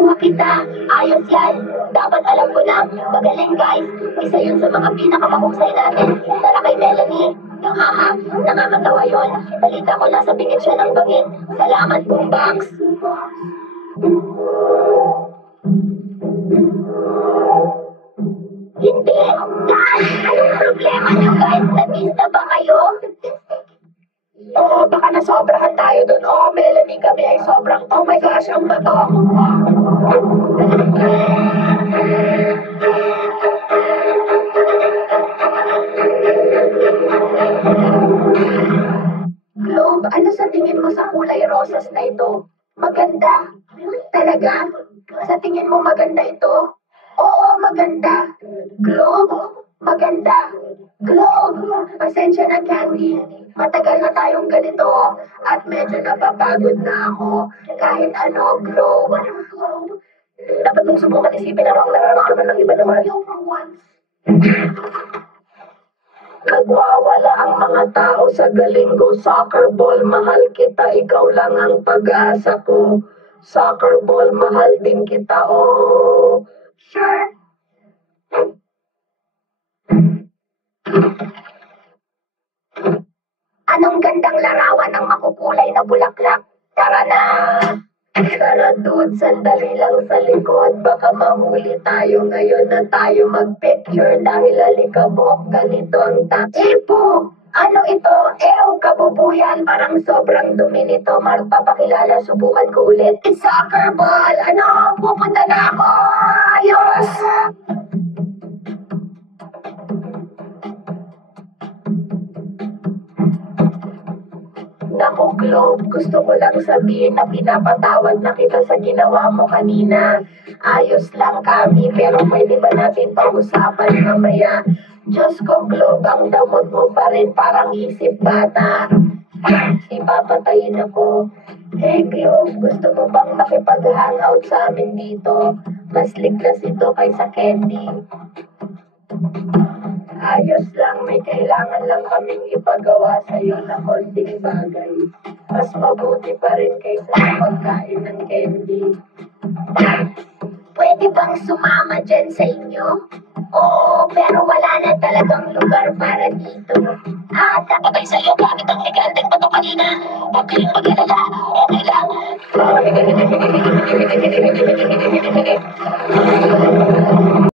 nakuha kita. Ayos yan. Dapat alam ko na. Magaling guys. Isa yun sa mga pinakamahusay natin. Tara kay Melanie. Nakakatawa yun. Balita ko nasa bingit siya ng bangin. Salamat, Boombox. Hindi. Anong problema niyo guys? Nabista ba kayo? Oo, baka nasobrahan tayo dun. Oo, Melanie, kami ay sobrang, oh my gosh, ang bato. Globe, ano sa tingin mo sa kulay rosas na ito? Maganda. Talaga? Sa tingin mo maganda ito? Oo, maganda. Globe, maganda. Globe, pasensya na Candy. Matagal na tayong ganito at medyo napapagod na ako. Kahit ano, Globe. Dapat mong subukan isipin na ang nararamdaman ng iba naman. Nagwawala ang mga tao sa galing ko. Soccer ball, mahal kita. Ikaw lang ang pag-asa ko. Soccer ball, mahal din kita. Oh, sure. Anong gandang larawan ng makukulay na bulaklak? Tara na! Tara dude, sandali lang sa likod. Baka mahuli tayo ngayon na tayo mag-picture dahil alikabok ganito ang tipo. Ano ito? Kabubuyan. Parang sobrang dumi nito. Magpapakilala, subukan ko ulit. It's soccer ball! Ano? Pupunta na ako! Ayos! Naku, Globe, gusto ko lang sabihin na pinapatawad na kita sa ginawa mo kanina. Ayos lang kami, pero pwede ba natin pag-usapan mamaya? Diyos ko, Globe, ang damot mo pa rin parang isip bata. Ipapatayin ako. Hey, Globe, gusto mo bang makipag-hangout sa amin dito? Mas ligtas ito kaysa candy. Ayos lang, may kailangan lang kaming ipagawa sa'yo na konting bagay. Mas mabuti pa rin kaysa sa pagkain ng candy. Pwede bang sumama dyan sa inyo? Oo, pero wala na talagang lugar para dito. Napatay sa'yo gamit ang ligandeng bato kanina. Huwag kayong mag-alala, okay lang.